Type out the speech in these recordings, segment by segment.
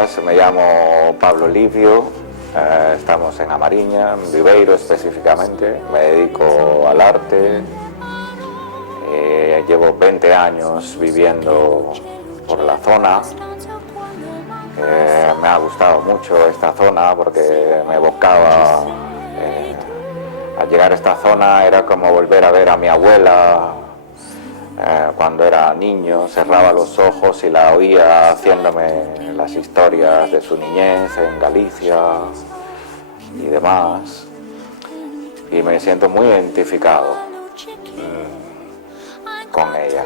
buenas, me llamo Pablo Livio, estamos en A Mariña, en Viveiro específicamente, me dedico al arte, llevo 20 años viviendo por la zona, me ha gustado mucho esta zona porque me evocaba, al llegar a esta zona era como volver a ver a mi abuela. Cuando era niño cerraba los ojos y la oía haciéndome las historias de su niñez en Galicia y demás, y me siento muy identificado con ella.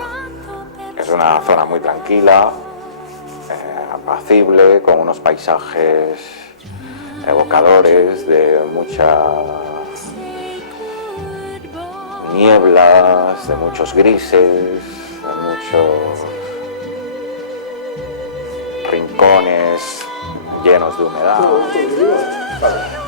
Es una zona muy tranquila, apacible, con unos paisajes evocadores de mucha nieblas, de muchos grises, de muchos rincones llenos de humedad.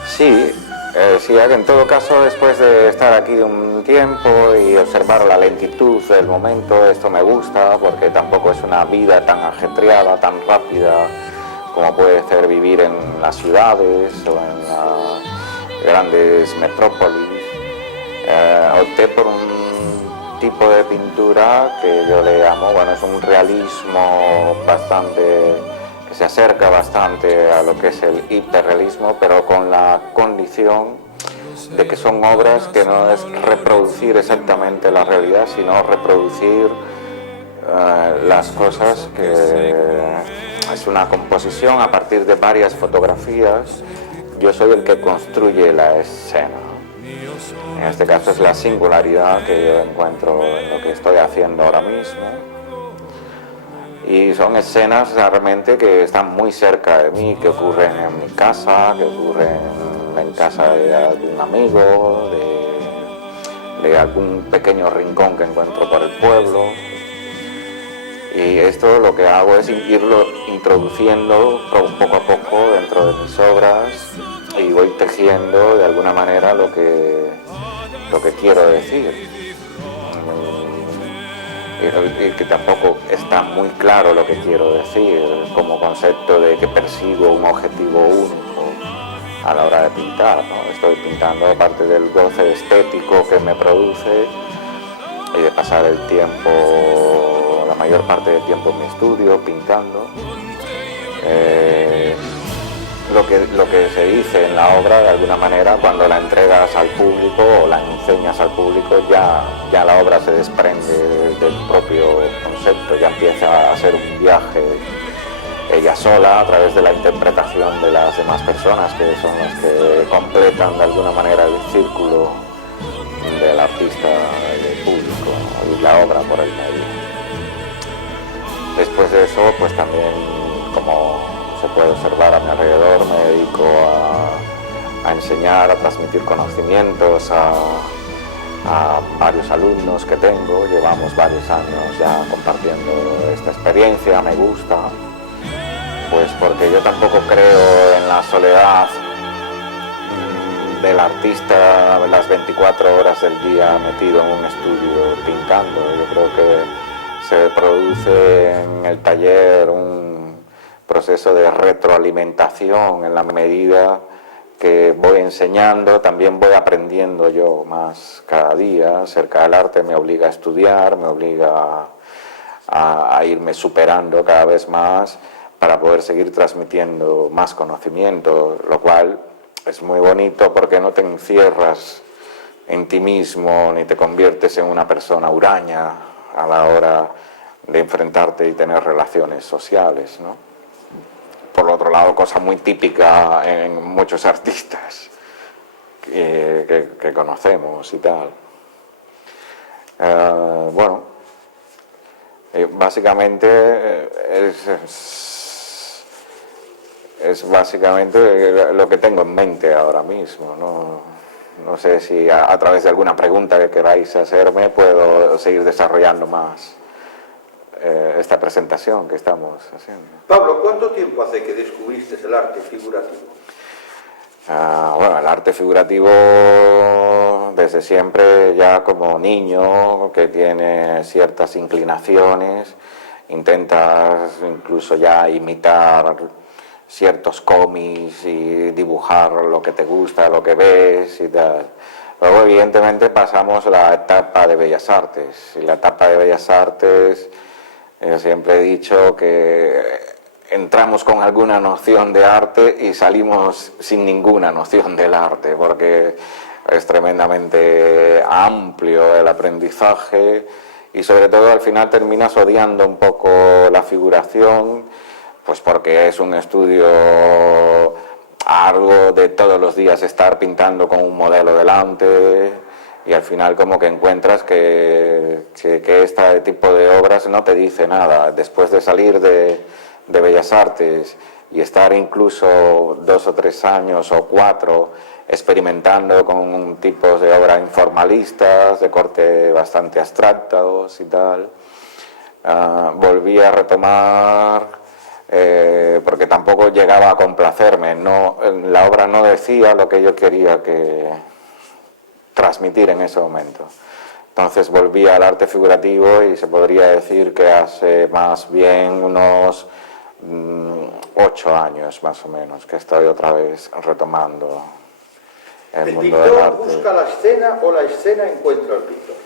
Sí, que en todo caso, después de estar aquí un tiempo y observar la lentitud del momento, esto me gusta porque tampoco es una vida tan ajetreada, tan rápida como puede ser vivir en las ciudades o en las grandes metrópolis. Opté por un tipo de pintura que yo le llamo, es un realismo que se acerca bastante a lo que es el hiperrealismo, pero con la condición de que son obras que no es reproducir exactamente la realidad, sino reproducir las cosas, que es una composición a partir de varias fotografías. Yo soy el que construye la escena. En este caso es la singularidad que yo encuentro en lo que estoy haciendo ahora mismo. Y son escenas realmente que están muy cerca de mí, que ocurren en mi casa, que ocurren en casa de algún amigo, de algún pequeño rincón que encuentro por el pueblo. Y esto lo que hago es irlo introduciendo poco a poco dentro de mis obras y voy tejiendo de alguna manera lo que quiero decir. Y que tampoco está muy claro lo que quiero decir como concepto de que persigo un objetivo único a la hora de pintar, ¿no? Estoy pintando aparte del goce estético que me produce y de pasar el tiempo, la mayor parte del tiempo en mi estudio pintando. Lo que se dice en la obra, de alguna manera, cuando la entregas al público o la enseñas al público, ya la obra se desprende del propio concepto, ya empieza a ser un viaje ella sola a través de la interpretación de las demás personas, que son las que completan de alguna manera el círculo del artista y del público y la obra por el medio. Después de eso, pues también, como se puede observar a mi alrededor, me dedico a enseñar, a transmitir conocimientos a varios alumnos que tengo. Llevamos varios años ya compartiendo esta experiencia, me gusta, pues porque yo tampoco creo en la soledad del artista las 24 horas del día metido en un estudio pintando. Yo creo que se produce en el taller un proceso de retroalimentación en la medida que voy enseñando, también voy aprendiendo yo más cada día acerca del arte. Me obliga a estudiar, me obliga a irme superando cada vez más para poder seguir transmitiendo más conocimiento, lo cual es muy bonito porque no te encierras en ti mismo ni te conviertes en una persona huraña a la hora de enfrentarte y tener relaciones sociales, ¿no? Por otro lado, cosa muy típica en muchos artistas que conocemos y tal. Básicamente es básicamente lo que tengo en mente ahora mismo. No sé si a través de alguna pregunta que queráis hacerme puedo seguir desarrollando más esta presentación que estamos haciendo. Pablo, ¿cuánto tiempo hace que descubriste el arte figurativo? El arte figurativo desde siempre, ya como niño que tiene ciertas inclinaciones, intentas incluso ya imitar ciertos cómics y dibujar lo que te gusta, lo que ves y tal. Luego, evidentemente, pasamos a la etapa de Bellas Artes. Y la etapa de Bellas Artes, yo siempre he dicho que entramos con alguna noción de arte y salimos sin ninguna noción del arte, porque es tremendamente amplio el aprendizaje y sobre todo al final terminas odiando un poco la figuración, pues porque es un estudio arduo de todos los días estar pintando con un modelo delante y al final como que encuentras que este tipo de obras no te dice nada. Después de salir de Bellas Artes y estar incluso 2 o 3 años o 4 experimentando con tipos de obras informalistas, de corte bastante abstractos y tal, volví a retomar, porque tampoco llegaba a complacerme, la obra no decía lo que yo quería transmitir en ese momento. Entonces volví al arte figurativo y se podría decir que hace más bien unos 8 años más o menos que estoy otra vez retomando el mundo del arte. ¿El pintor busca la escena o la escena encuentra al pintor?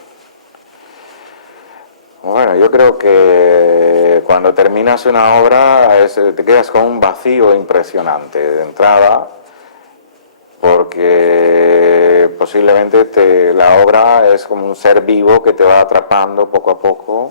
Bueno, yo creo que cuando terminas una obra te quedas con un vacío impresionante de entrada, porque posiblemente la obra es como un ser vivo que te va atrapando poco a poco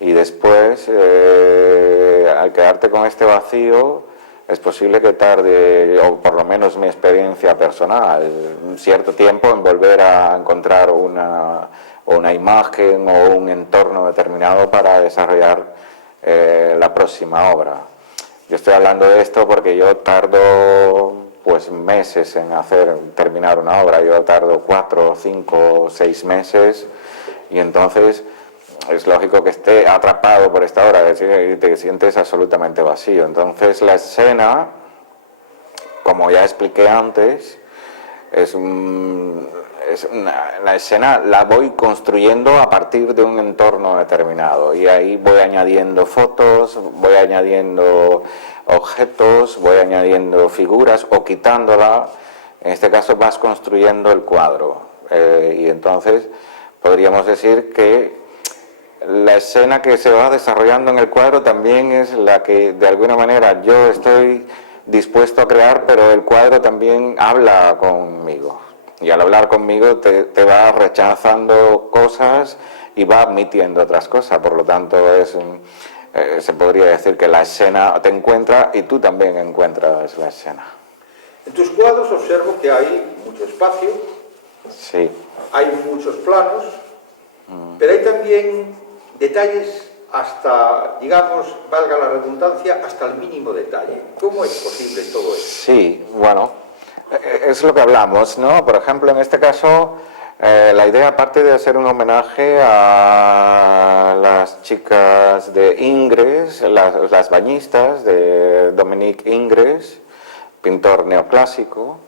y después, al quedarte con este vacío, es posible que tarde, o por lo menos mi experiencia personal, un cierto tiempo en volver a encontrar una imagen o un entorno determinado para desarrollar la próxima obra. Yo estoy hablando de esto porque yo tardo pues meses en terminar una obra, yo tardo 4, 5, 6 meses y entonces es lógico que esté atrapado por esta obra y te sientes absolutamente vacío. Entonces la escena, como ya expliqué antes, la escena la voy construyendo a partir de un entorno determinado y ahí voy añadiendo fotos, voy añadiendo objetos, voy añadiendo figuras o quitándola. En este caso vas construyendo el cuadro y entonces podríamos decir que la escena que se va desarrollando en el cuadro también es la que de alguna manera yo estoy dispuesto a crear, pero el cuadro también habla conmigo. Y al hablar conmigo te va rechazando cosas y va admitiendo otras cosas. Por lo tanto, se podría decir que la escena te encuentra y tú también encuentras la escena. En tus cuadros observo que hay mucho espacio, sí, hay muchos planos, pero hay también detalles hasta, digamos, valga la redundancia, hasta el mínimo detalle. ¿Cómo es posible todo eso? Sí, bueno, es lo que hablamos, ¿no? Por ejemplo, en este caso, la idea, aparte de hacer un homenaje a las chicas de Ingres, las bañistas de Dominique Ingres, pintor neoclásico.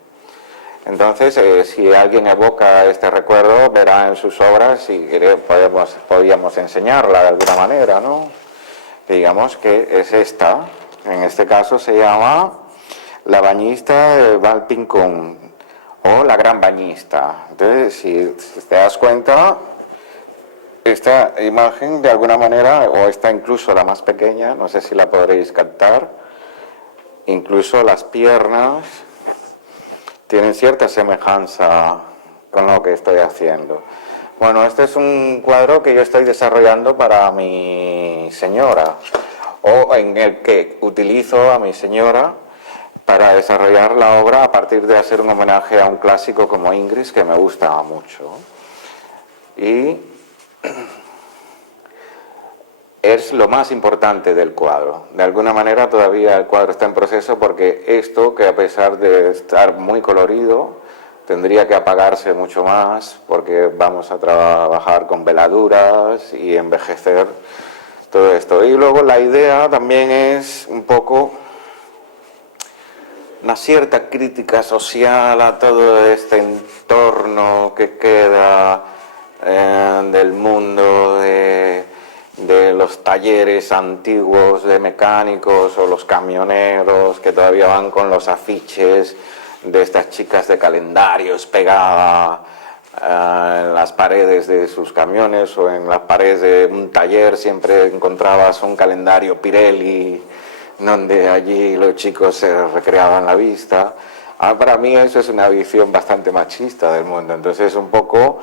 Entonces, si alguien evoca este recuerdo, verá en sus obras y podríamos enseñarla de alguna manera, ¿no? Digamos que es esta, en este caso se llama La bañista de Valpinkum o La gran bañista. Entonces, si te das cuenta, esta imagen de alguna manera, o esta incluso la más pequeña, no sé si la podréis captar, incluso las piernas tienen cierta semejanza con lo que estoy haciendo. Bueno, este es un cuadro que yo estoy desarrollando para mi señora, o en el que utilizo a mi señora para desarrollar la obra a partir de hacer un homenaje a un clásico como Ingres, que me gusta mucho. Y es lo más importante del cuadro. De alguna manera todavía el cuadro está en proceso porque esto, que a pesar de estar muy colorido, tendría que apagarse mucho más porque vamos a trabajar con veladuras y envejecer todo esto. Y luego la idea también es un poco una cierta crítica social a todo este entorno que queda del mundo de los talleres antiguos de mecánicos o los camioneros que todavía van con los afiches de estas chicas de calendarios pegadas en las paredes de sus camiones, o en las paredes de un taller siempre encontrabas un calendario Pirelli donde allí los chicos se recreaban la vista. Para mí eso es una visión bastante machista del mundo, entonces un poco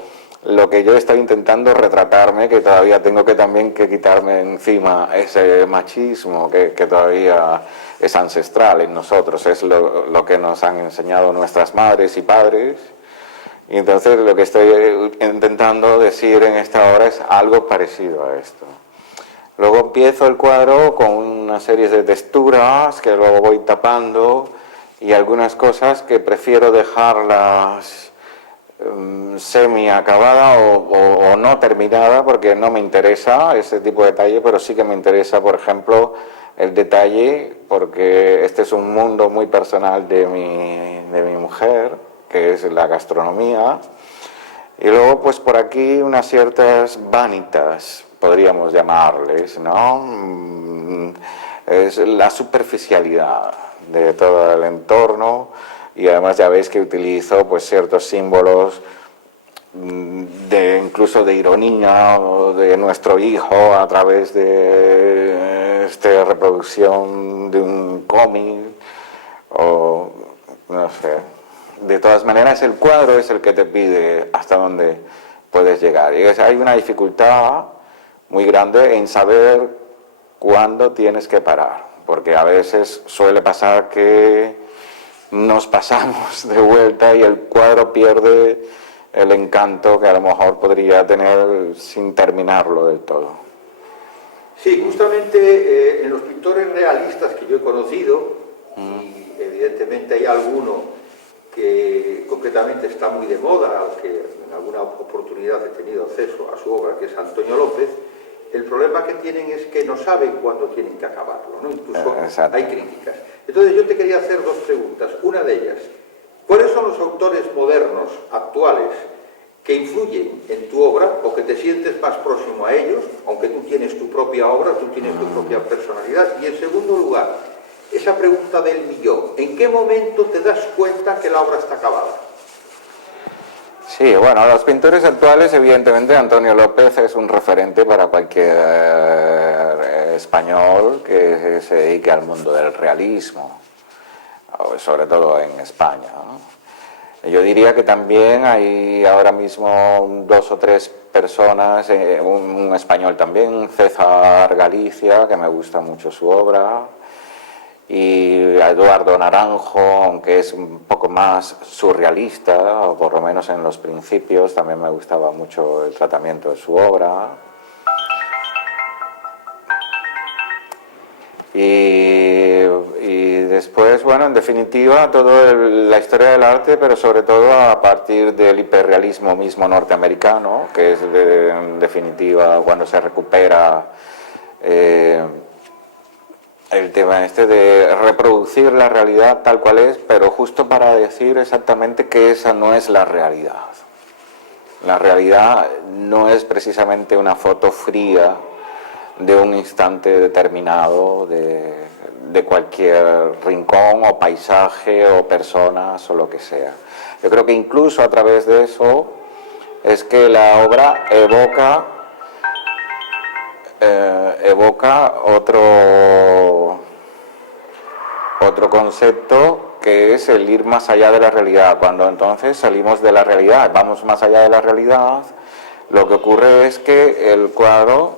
lo que yo estoy intentando retratarme, que todavía tengo que también que quitarme encima ese machismo que todavía es ancestral en nosotros, es lo que nos han enseñado nuestras madres y padres, y entonces lo que estoy intentando decir en esta obra es algo parecido a esto. Luego empiezo el cuadro con una serie de texturas que luego voy tapando, y algunas cosas que prefiero dejarlas semi acabada o no terminada, porque no me interesa ese tipo de detalle, pero sí que me interesa, por ejemplo, el detalle, porque este es un mundo muy personal de mi mujer, que es la gastronomía, y luego pues por aquí unas ciertas vanitas, podríamos llamarles, ¿no? Es la superficialidad de todo el entorno, y además ya veis que utilizo pues ciertos símbolos incluso de ironía o de nuestro hijo a través de esta reproducción de un cómic, o no sé. De todas maneras el cuadro es el que te pide hasta dónde puedes llegar, y hay una dificultad muy grande en saber cuándo tienes que parar, porque a veces suele pasar que nos pasamos de vuelta y el cuadro pierde el encanto que a lo mejor podría tener sin terminarlo del todo. Sí, justamente en los pintores realistas que yo he conocido, y evidentemente hay alguno que concretamente está muy de moda, al que en alguna oportunidad he tenido acceso a su obra, que es Antonio López, el problema que tienen es que no saben cuándo tienen que acabarlo, ¿no? Incluso hay críticas. Entonces yo te quería hacer dos preguntas. Una de ellas, ¿cuáles son los autores modernos, actuales, que influyen en tu obra o que te sientes más próximo a ellos, aunque tú tienes tu propia obra, tú tienes tu propia personalidad? Y en segundo lugar, esa pregunta del millón, ¿en qué momento te das cuenta que la obra está acabada? Sí, bueno, los pintores actuales, evidentemente, Antonio López es un referente para cualquier español que se dedique al mundo del realismo, sobre todo en España, ¿no? Yo diría que también hay ahora mismo dos o tres personas, un español también, César Galicia, que me gusta mucho su obra, y Eduardo Naranjo, aunque es un poco más surrealista, o por lo menos en los principios, también me gustaba mucho el tratamiento de su obra. Y después, bueno, en definitiva, toda la historia del arte, pero sobre todo a partir del hiperrealismo mismo norteamericano, que es en definitiva cuando se recupera el tema este de reproducir la realidad tal cual es, pero justo para decir exactamente que esa no es la realidad. La realidad no es precisamente una foto fría de un instante determinado, de cualquier rincón o paisaje o personas o lo que sea. Yo creo que incluso a través de eso es que la obra evoca otro concepto, que es el ir más allá de la realidad. Cuando entonces salimos de la realidad, vamos más allá de la realidad, lo que ocurre es que el cuadro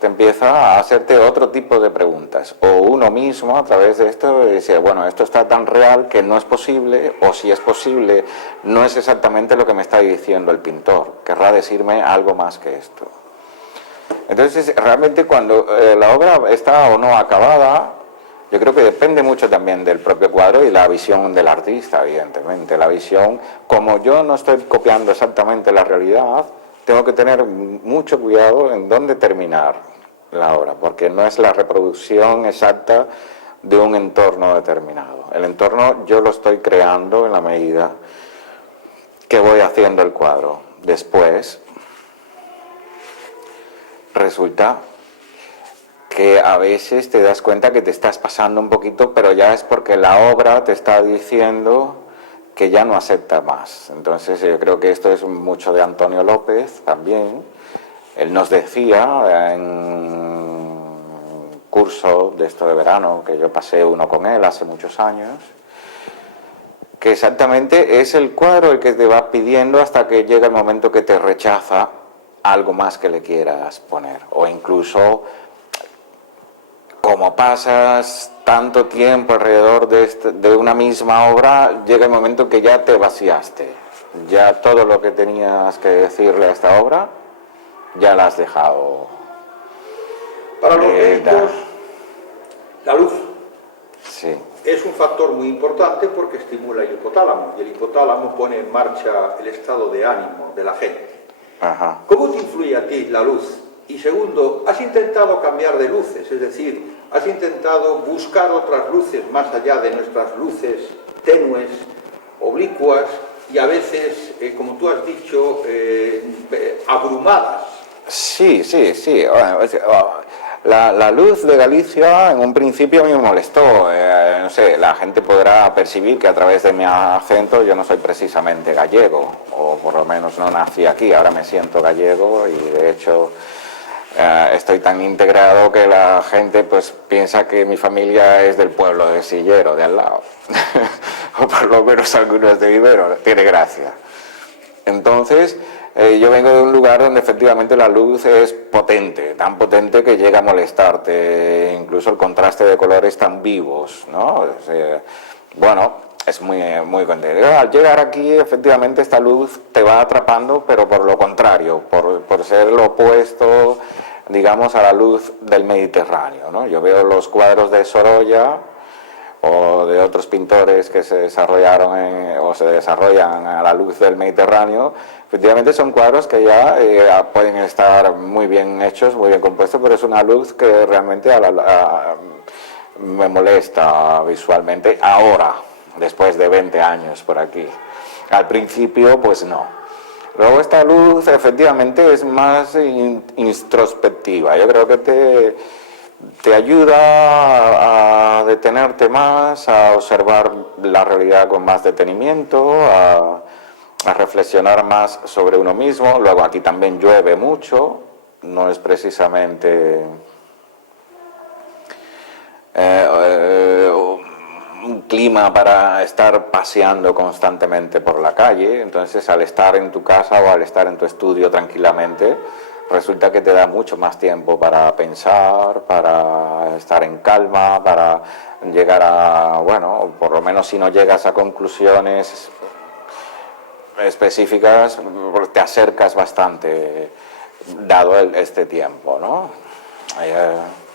te empieza a hacerte otro tipo de preguntas, o uno mismo a través de esto dice, bueno, esto está tan real que no es posible, o si es posible, no es exactamente lo que me está diciendo el pintor, querrá decirme algo más que esto. Entonces, realmente cuando la obra está o no acabada, yo creo que depende mucho también del propio cuadro y la visión del artista, evidentemente. La visión, como yo no estoy copiando exactamente la realidad, tengo que tener mucho cuidado en dónde terminar la obra, porque no es la reproducción exacta de un entorno determinado. El entorno yo lo estoy creando en la medida que voy haciendo el cuadro. Después resulta que a veces te das cuenta que te estás pasando un poquito, pero ya es porque la obra te está diciendo que ya no acepta más. Entonces yo creo que esto es mucho de Antonio López también. Él nos decía en un curso de esto de verano, que yo pasé uno con él hace muchos años, que exactamente es el cuadro el que te va pidiendo hasta que llega el momento que te rechaza algo más que le quieras poner, o incluso como pasas tanto tiempo alrededor de una misma obra, llega el momento que ya te vaciaste, ya todo lo que tenías que decirle a esta obra, ya la has dejado. Para los médicos, la luz sí. es un factor muy importante porque estimula el hipotálamo, y el hipotálamo pone en marcha el estado de ánimo de la gente. Ajá. ¿Cómo te influye a ti la luz? Y segundo, ¿has intentado cambiar de luces? Es decir, ¿has intentado buscar otras luces más allá de nuestras luces tenues, oblicuas y a veces, como tú has dicho, abrumadas? Sí. La luz de Galicia en un principio a mí me molestó. No sé, la gente podrá percibir que a través de mi acento yo no soy precisamente gallego, o por lo menos no nací aquí. Ahora me siento gallego y de hecho estoy tan integrado que la gente pues piensa que mi familia es del pueblo de Sillero, de al lado. O por lo menos algunos de Ibero. Tiene gracia. Entonces, yo vengo de un lugar donde efectivamente la luz es potente, tan potente que llega a molestarte, incluso el contraste de colores tan vivos, ¿no? Bueno, es muy contento. Al llegar aquí, efectivamente, esta luz te va atrapando, pero por lo contrario, por ser lo opuesto, digamos, a la luz del Mediterráneo, ¿no? Yo veo los cuadros de Sorolla o de otros pintores que se desarrollaron o se desarrollan a la luz del Mediterráneo. Efectivamente son cuadros que ya pueden estar muy bien hechos, muy bien compuestos, pero es una luz que realmente me molesta visualmente ahora, después de 20 años por aquí. Al principio, pues no. Luego esta luz efectivamente es más introspectiva. Yo creo que te ayuda a detenerte más, a observar la realidad con más detenimiento, a reflexionar más sobre uno mismo. Luego aquí también llueve mucho, no es precisamente un clima para estar paseando constantemente por la calle. Entonces, al estar en tu casa o al estar en tu estudio tranquilamente, resulta que te da mucho más tiempo para pensar, para estar en calma, para llegar a, bueno, por lo menos si no llegas a conclusiones específicas, te acercas bastante, dado este tiempo, ¿no?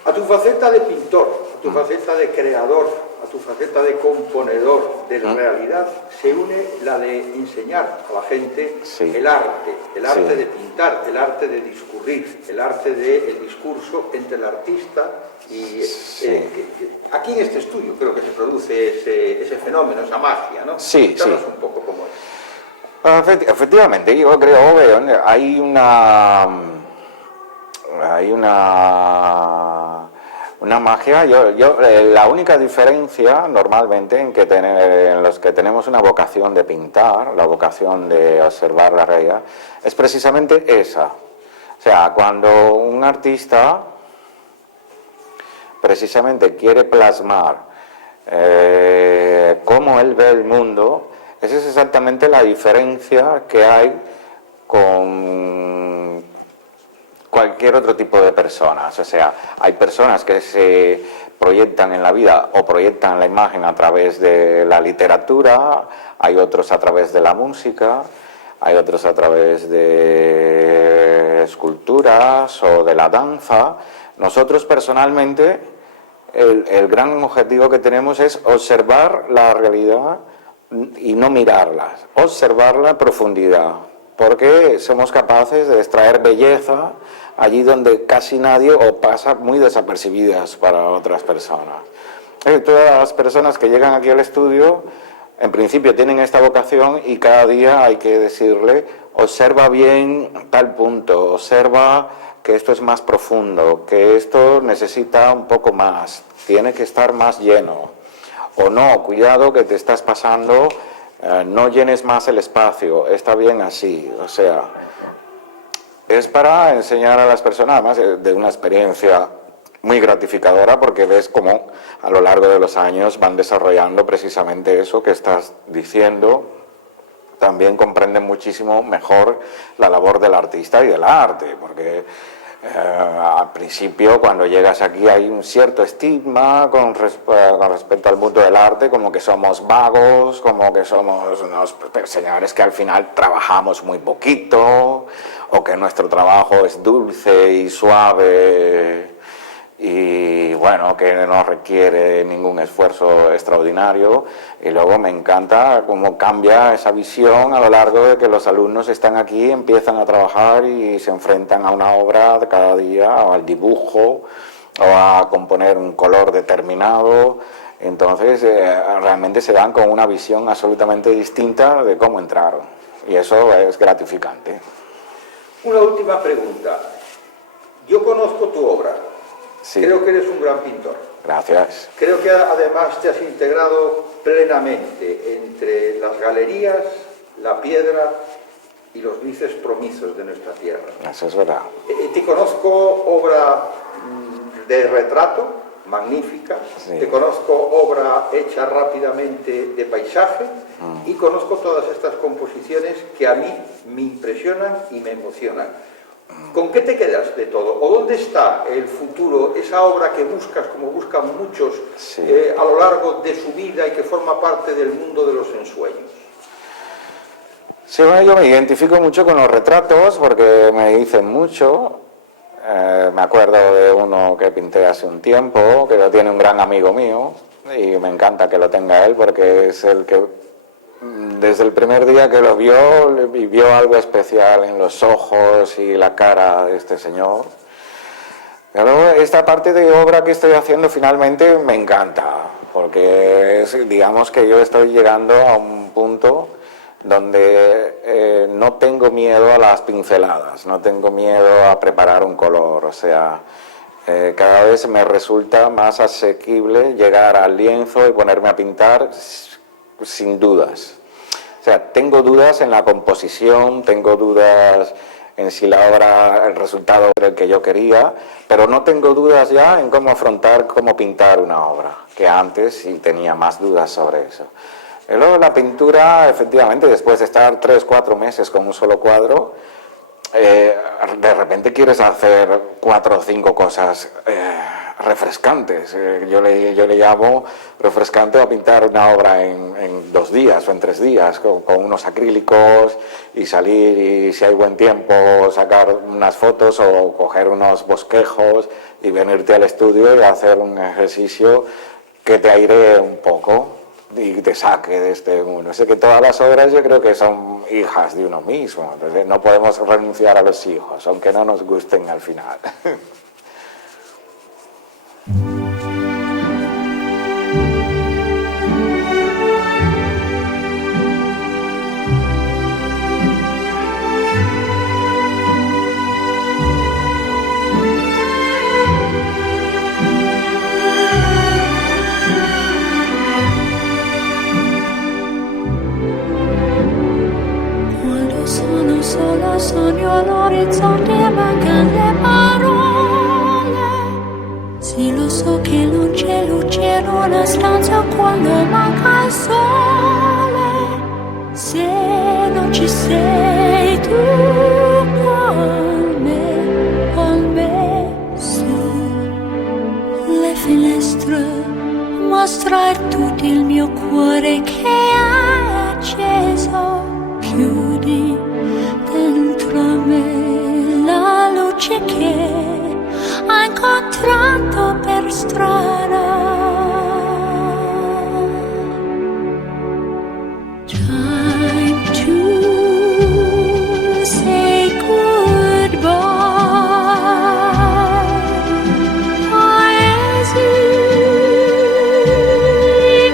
A tu faceta de pintor, a tu faceta de creador, a tu faceta de componedor de la realidad, se une la de enseñar a la gente el arte de pintar, el arte de discurrir, el arte del discurso entre el artista y... aquí en este estudio creo que se produce ese fenómeno, esa magia, ¿no? Cuéntanos un poco cómo es. Efectivamente, yo creo, hay una magia. La única diferencia normalmente en los que tenemos una vocación de pintar, la vocación de observar la realidad, es precisamente esa. O sea, cuando un artista precisamente quiere plasmar cómo él ve el mundo, esa es exactamente la diferencia que hay con cualquier otro tipo de personas. O sea, hay personas que se proyectan en la vida o proyectan la imagen a través de la literatura, hay otros a través de la música, hay otros a través de esculturas o de la danza. Nosotros personalmente, el gran objetivo que tenemos es observar la realidad y no mirarla, observarla en profundidad, porque somos capaces de extraer belleza allí donde casi nadie o pasa muy desapercibidas para otras personas. Todas las personas que llegan aquí al estudio, en principio tienen esta vocación y cada día hay que decirle, observa bien tal punto, observa que esto es más profundo, que esto necesita un poco más, tiene que estar más lleno. O no, cuidado que te estás pasando, no llenes más el espacio, está bien así. O sea, es para enseñar a las personas, además de una experiencia muy gratificadora, porque ves cómo a lo largo de los años van desarrollando precisamente eso que estás diciendo. También comprenden muchísimo mejor la labor del artista y del arte, porque al principio cuando llegas aquí hay un cierto estigma con respecto al mundo del arte, como que somos vagos, como que somos unos señores que al final trabajamos muy poquito, o que nuestro trabajo es dulce y suave y bueno, que no requiere ningún esfuerzo extraordinario. Y luego me encanta cómo cambia esa visión a lo largo de que los alumnos están aquí, empiezan a trabajar y se enfrentan a una obra de cada día, o al dibujo, o a componer un color determinado. Entonces realmente se dan con una visión absolutamente distinta de cómo entraron, y eso es gratificante. Una última pregunta. Yo conozco tu obra. Sí. Creo que eres un gran pintor. Gracias. Creo que además te has integrado plenamente entre las galerías, la piedra y los grises promizos de nuestra tierra. Eso es verdad. Te conozco obra de retrato, magnífica. Sí. Te conozco obra hecha rápidamente de paisaje y conozco todas estas composiciones que a mí me impresionan y me emocionan. ¿Con qué te quedas de todo? ¿O dónde está el futuro, esa obra que buscas, como buscan muchos, sí, a lo largo de su vida y que forma parte del mundo de los ensueños? Sí, bueno, yo me identifico mucho con los retratos porque me dicen mucho. Me acuerdo de uno que pinté hace un tiempo, que lo tiene un gran amigo mío, y me encanta que lo tenga él porque es el que desde el primer día que lo vio algo especial en los ojos y la cara de este señor. Pero esta parte de obra que estoy haciendo finalmente me encanta, porque digamos que yo estoy llegando a un punto donde no tengo miedo a las pinceladas, no tengo miedo a preparar un color, o sea, cada vez me resulta más asequible llegar al lienzo y ponerme a pintar sin dudas. O sea, tengo dudas en la composición, tengo dudas en si la obra, el resultado era el que yo quería, pero no tengo dudas ya en cómo afrontar, cómo pintar una obra, que antes sí tenía más dudas sobre eso. Y luego la pintura, efectivamente, después de estar 3-4 meses con un solo cuadro, de repente quieres hacer 4 o 5 cosas refrescantes. Yo le llamo refrescante a pintar una obra en 2 días o en 3 días, con unos acrílicos, y salir, y si hay buen tiempo, sacar unas fotos o coger unos bosquejos y venirte al estudio y hacer un ejercicio que te airee un poco y te saque de este mundo. Sé que todas las obras yo creo que son hijas de uno mismo, entonces no podemos renunciar a los hijos, aunque no nos gusten al final. Solo sogno all'orizzonte e mancano le parole. Sì, lo so che non c'è luce in una stanza quando manca il sole. Se non ci sei tu con me su le finestre, mostrar tutto il mio cuore che è acceso. Chiudi dentro me la luce che ho incontrato per strada. Time to say goodbye. Paesi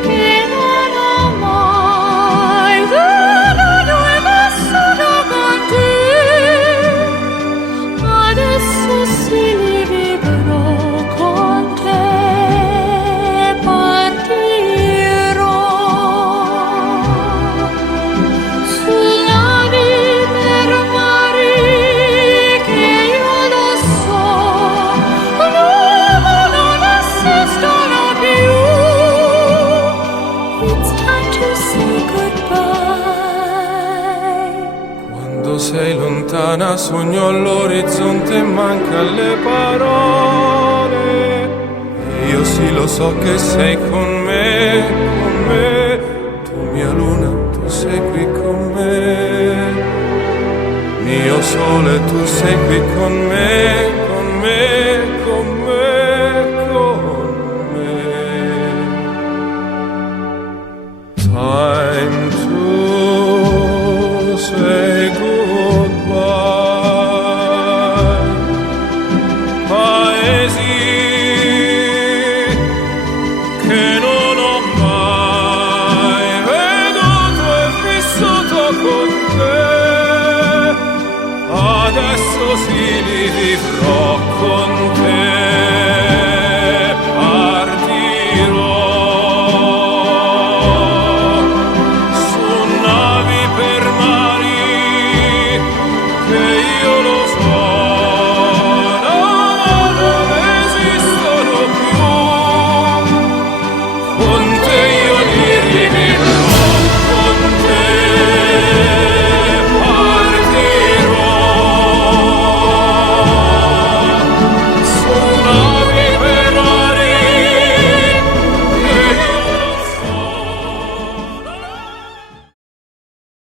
che non ho mai veduto e lontana, sogno all'orizzonte, manca le parole. E io sì lo so che sei con me, tu mia luna, tu sei qui con me. Mio sole, tu sei qui con me, con me, con me, con me. Time to say goodbye. Paesi che non ho mai veduto e vissuto con te, adesso sì li vivrò con